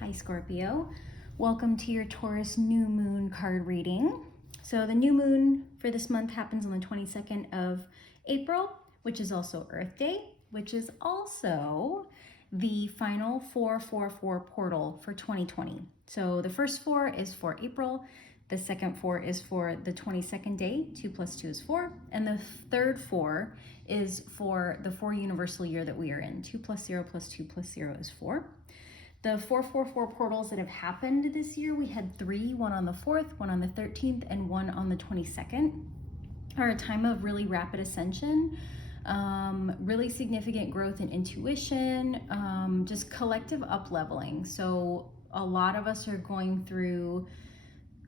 Hi Scorpio, welcome to your Taurus New Moon card reading. So the new moon for this month happens on the 22nd of April, which is also Earth Day, which is also the final 444 portal for 2020. So the first 4 is for April, the second 4 is for the 22nd day, 2 plus 2 is 4, and the third 4 is for the 4 universal year that we are in. 2 plus 0 plus 2 plus 0 is 4. The 444 portals that have happened this year, we had 3, one on the 4th, one on the 13th, and one on the 22nd, are a time of really rapid ascension, really significant growth in intuition, just collective up-leveling. So a lot of us are going through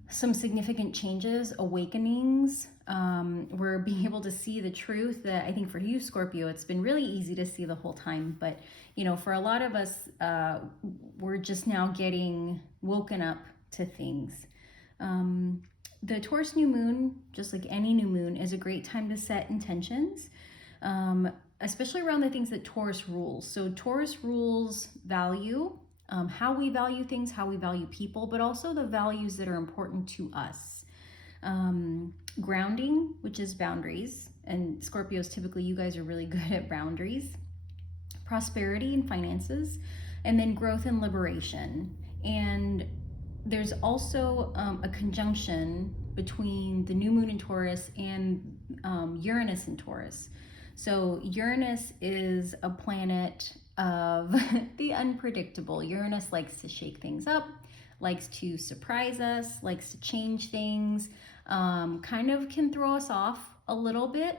some significant changes, awakenings. We're being able to see the truth that I think for you, Scorpio, it's been really easy to see the whole time. But, you know, for a lot of us, we're just now getting woken up to things. The Taurus New Moon, just like any new moon, is a great time to set intentions, especially around the things that Taurus rules. So Taurus rules value, how we value things, how we value people, but also the values that are important to us. Grounding, which is boundaries, and Scorpios, typically you guys are really good at boundaries. Prosperity and finances, and then growth and liberation. And there's also a conjunction between the new moon in Taurus and Uranus in Taurus. So Uranus is a planet of the unpredictable. Uranus likes to shake things up, likes to surprise us, likes to change things, kind of can throw us off a little bit.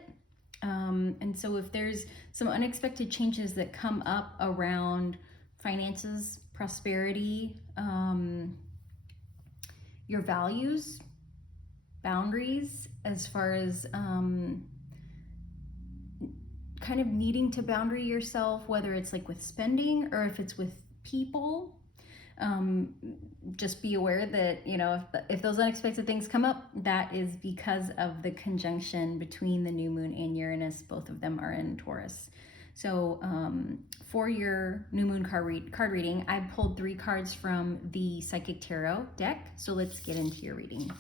And so if there's some unexpected changes that come up around finances, prosperity, your values, boundaries, as far as kind of needing to boundary yourself, whether it's like with spending or if it's with people, just be aware that, you know, if those unexpected things come up, that is because of the conjunction between the new moon and Uranus. Both of them are in Taurus. So for your new moon card reading, I pulled 3 cards from the Psychic Tarot deck. So let's get into your reading.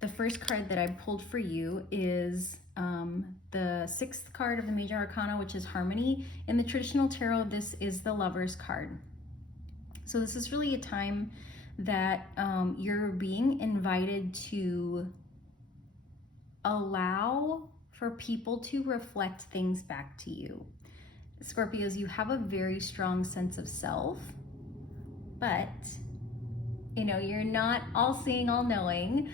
The first card that I pulled for you is the 6th card of the Major Arcana, which is Harmony. In the traditional tarot, this is the Lover's card. So this is really a time that you're being invited to allow for people to reflect things back to you. Scorpios, you have a very strong sense of self, but you know, you're not all seeing, all knowing.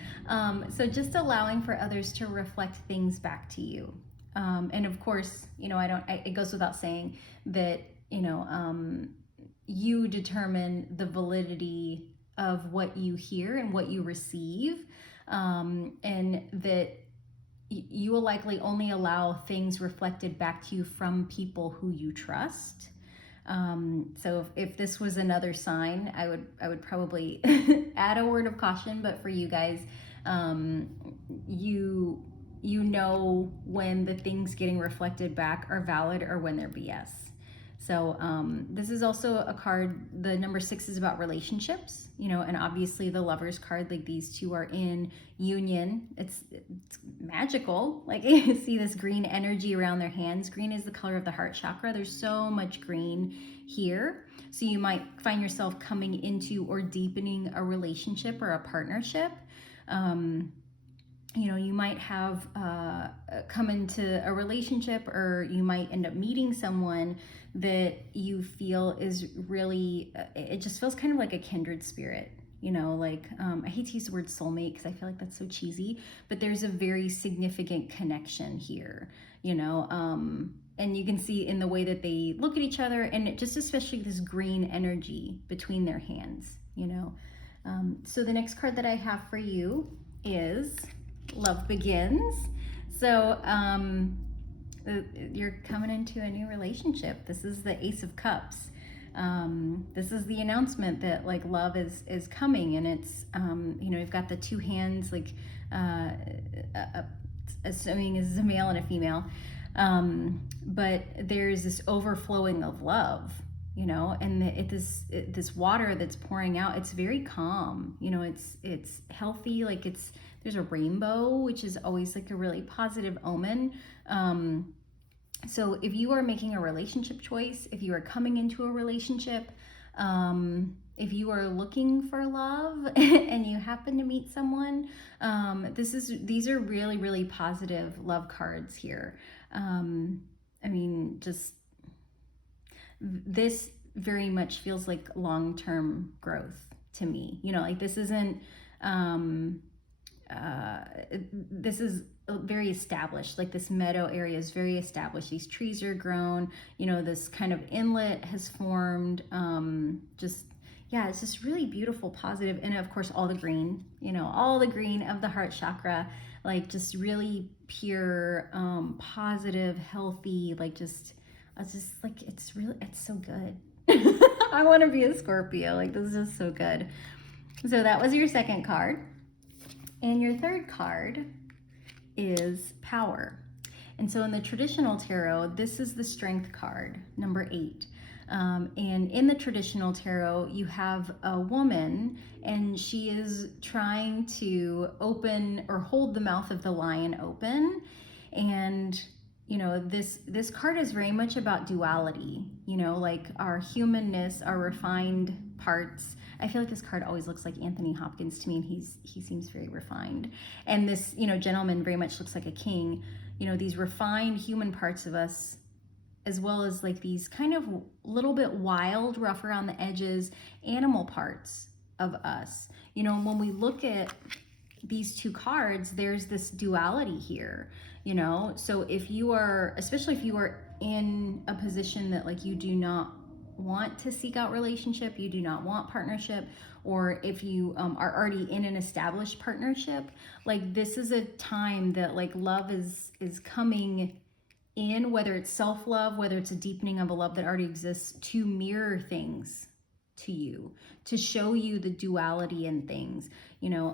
So just allowing for others to reflect things back to you. And of course, you know, it goes without saying that, you know, you determine the validity of what you hear and what you receive, and that you will likely only allow things reflected back to you from people who you trust. So if this was another sign, I would probably add a word of caution, but for you guys, you know when the things getting reflected back are valid or when they're BS. So this is also a card, the number 6 is about relationships, you know, and obviously the Lover's card, like these two are in union. It's magical. Like you see this green energy around their hands. Green is the color of the heart chakra. There's so much green here. So you might find yourself coming into or deepening a relationship or a partnership. You know, you might have come into a relationship, or you might end up meeting someone that you feel is really, it just feels kind of like a kindred spirit, you know, like, I hate to use the word soulmate because I feel like that's so cheesy, but there's a very significant connection here, you know, and you can see in the way that they look at each other, and just especially this green energy between their hands, you know. So the next card that I have for you is Love Begins. So you're coming into a new relationship. This is the Ace of Cups. This is the announcement that like love is coming, and it's you know, you've got the 2 hands, like assuming this is a male and a female, but there's this overflowing of love, you know, and this water that's pouring out, it's very calm, you know, it's healthy, like there's a rainbow, which is always like a really positive omen. So if you are making a relationship choice, if you are coming into a relationship, if you are looking for love and you happen to meet someone, these are really, really positive love cards here. I mean, just this very much feels like long-term growth to me. You know, like this isn't, this is very established. Like this meadow area is very established. These trees are grown, you know, this kind of inlet has formed. Yeah, it's just really beautiful, positive. And of course, all the green, you know, all the green of the heart chakra, like just really pure, positive, healthy, like just like, it's so good. I want to be a Scorpio. Like, this is just so good. So that was your second card. And your third card is power. And so in the traditional tarot, this is the strength card, number 8. And in the traditional tarot, you have a woman, and she is trying to open or hold the mouth of the lion open. And you know, this card is very much about duality, you know, like our humanness, our refined parts. I feel like this card always looks like Anthony Hopkins to me, and he seems very refined. And this, you know, gentleman very much looks like a king. You know, these refined human parts of us, as well as like these kind of little bit wild, rough around the edges, animal parts of us. You know, when we look at these two cards, there's this duality here, you know. So if you are, especially if you are in a position that like you do not want to seek out relationship, you do not want partnership, or if you are already in an established partnership, like this is a time that like love is coming in, whether it's self-love, whether it's a deepening of a love that already exists, to mirror things to you, to show you the duality in things, you know.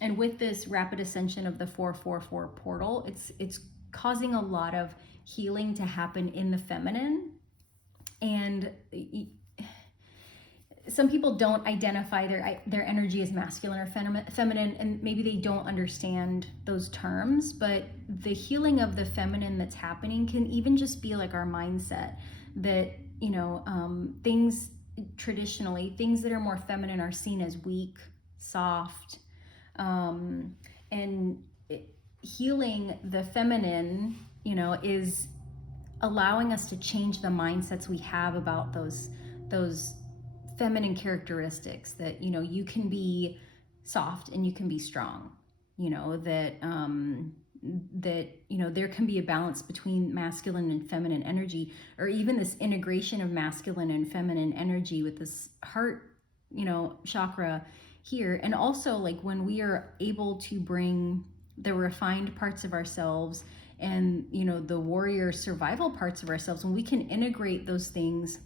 And with this rapid ascension of the 444 portal, it's causing a lot of healing to happen in the feminine. And some people don't identify their energy as masculine or feminine, and maybe they don't understand those terms, but the healing of the feminine that's happening can even just be like our mindset, that, you know, things traditionally, things that are more feminine are seen as weak, soft, and healing the feminine, you know, is allowing us to change the mindsets we have about those feminine characteristics, that, you know, you can be soft and you can be strong, you know, that you know, there can be a balance between masculine and feminine energy, or even this integration of masculine and feminine energy with this heart, you know, chakra here. And also, like, when we are able to bring the refined parts of ourselves and, you know, the warrior survival parts of ourselves, when we can integrate those things,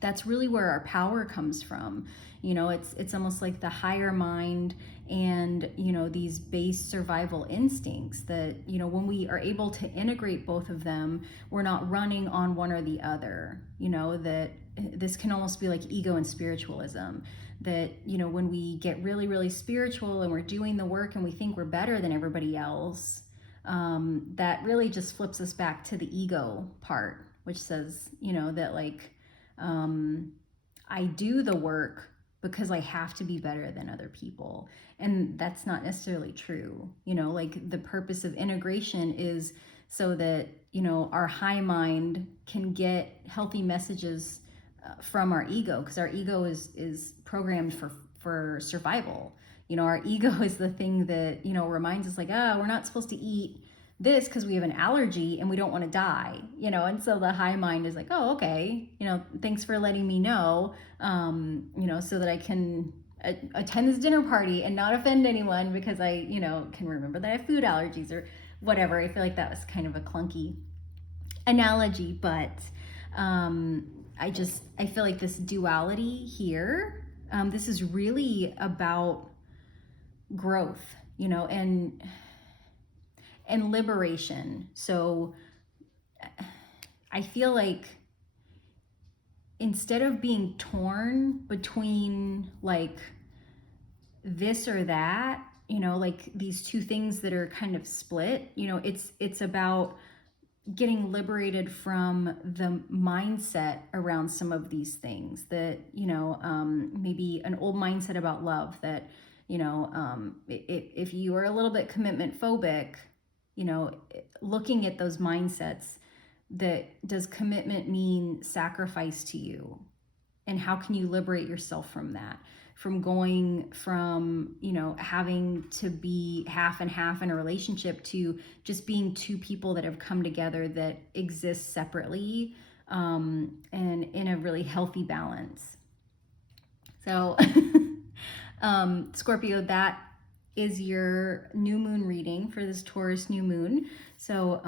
that's really where our power comes from. You know, it's almost like the higher mind and, you know, these base survival instincts that, you know, when we are able to integrate both of them, we're not running on one or the other. You know, that this can almost be like ego and spiritualism, that, you know, when we get really, really spiritual and we're doing the work and we think we're better than everybody else, that really just flips us back to the ego part, which says, you know, that like, I do the work because I have to be better than other people. And that's not necessarily true. You know, like the purpose of integration is so that, you know, our high mind can get healthy messages from our ego, because our ego is programmed for survival. You know, our ego is the thing that, you know, reminds us like, oh, we're not supposed to eat this because we have an allergy and we don't want to die, you know. And so the high mind is like, oh, okay, you know, thanks for letting me know, you know, so that I can attend this dinner party and not offend anyone, because I, you know, can remember that I have food allergies or whatever. I feel like that was kind of a clunky analogy, but I feel like this duality here, this is really about growth, you know, and liberation. So I feel like instead of being torn between like this or that, you know, like these two things that are kind of split, you know, it's about getting liberated from the mindset around some of these things that, you know, maybe an old mindset about love that, you know, if you are a little bit commitment phobic, you know, looking at those mindsets, that does commitment mean sacrifice to you? And how can you liberate yourself from that? From going from, you know, having to be half and half in a relationship to just being two people that have come together that exist separately, and in a really healthy balance. So, Scorpio, that is your new moon reading for this Taurus new moon. So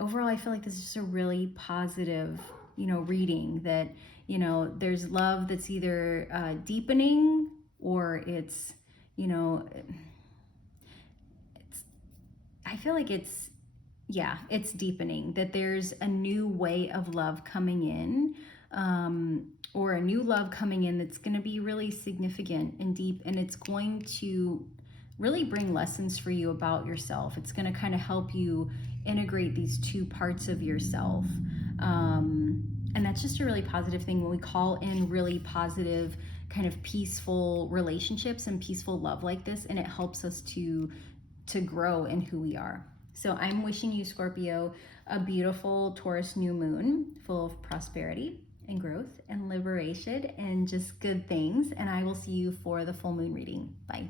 overall, I feel like this is just a really positive, you know, reading that, you know, there's love that's either deepening or it's, you know, I feel like it's deepening, that there's a new way of love coming in, or a new love coming in that's going to be really significant and deep, and it's going to really bring lessons for you about yourself. It's going to kind of help you integrate these two parts of yourself. And that's just a really positive thing when we call in really positive, kind of peaceful relationships and peaceful love like this, and it helps us to grow in who we are. So I'm wishing you, Scorpio, a beautiful Taurus new moon full of prosperity and growth and liberation and just good things. And I will see you for the full moon reading. Bye.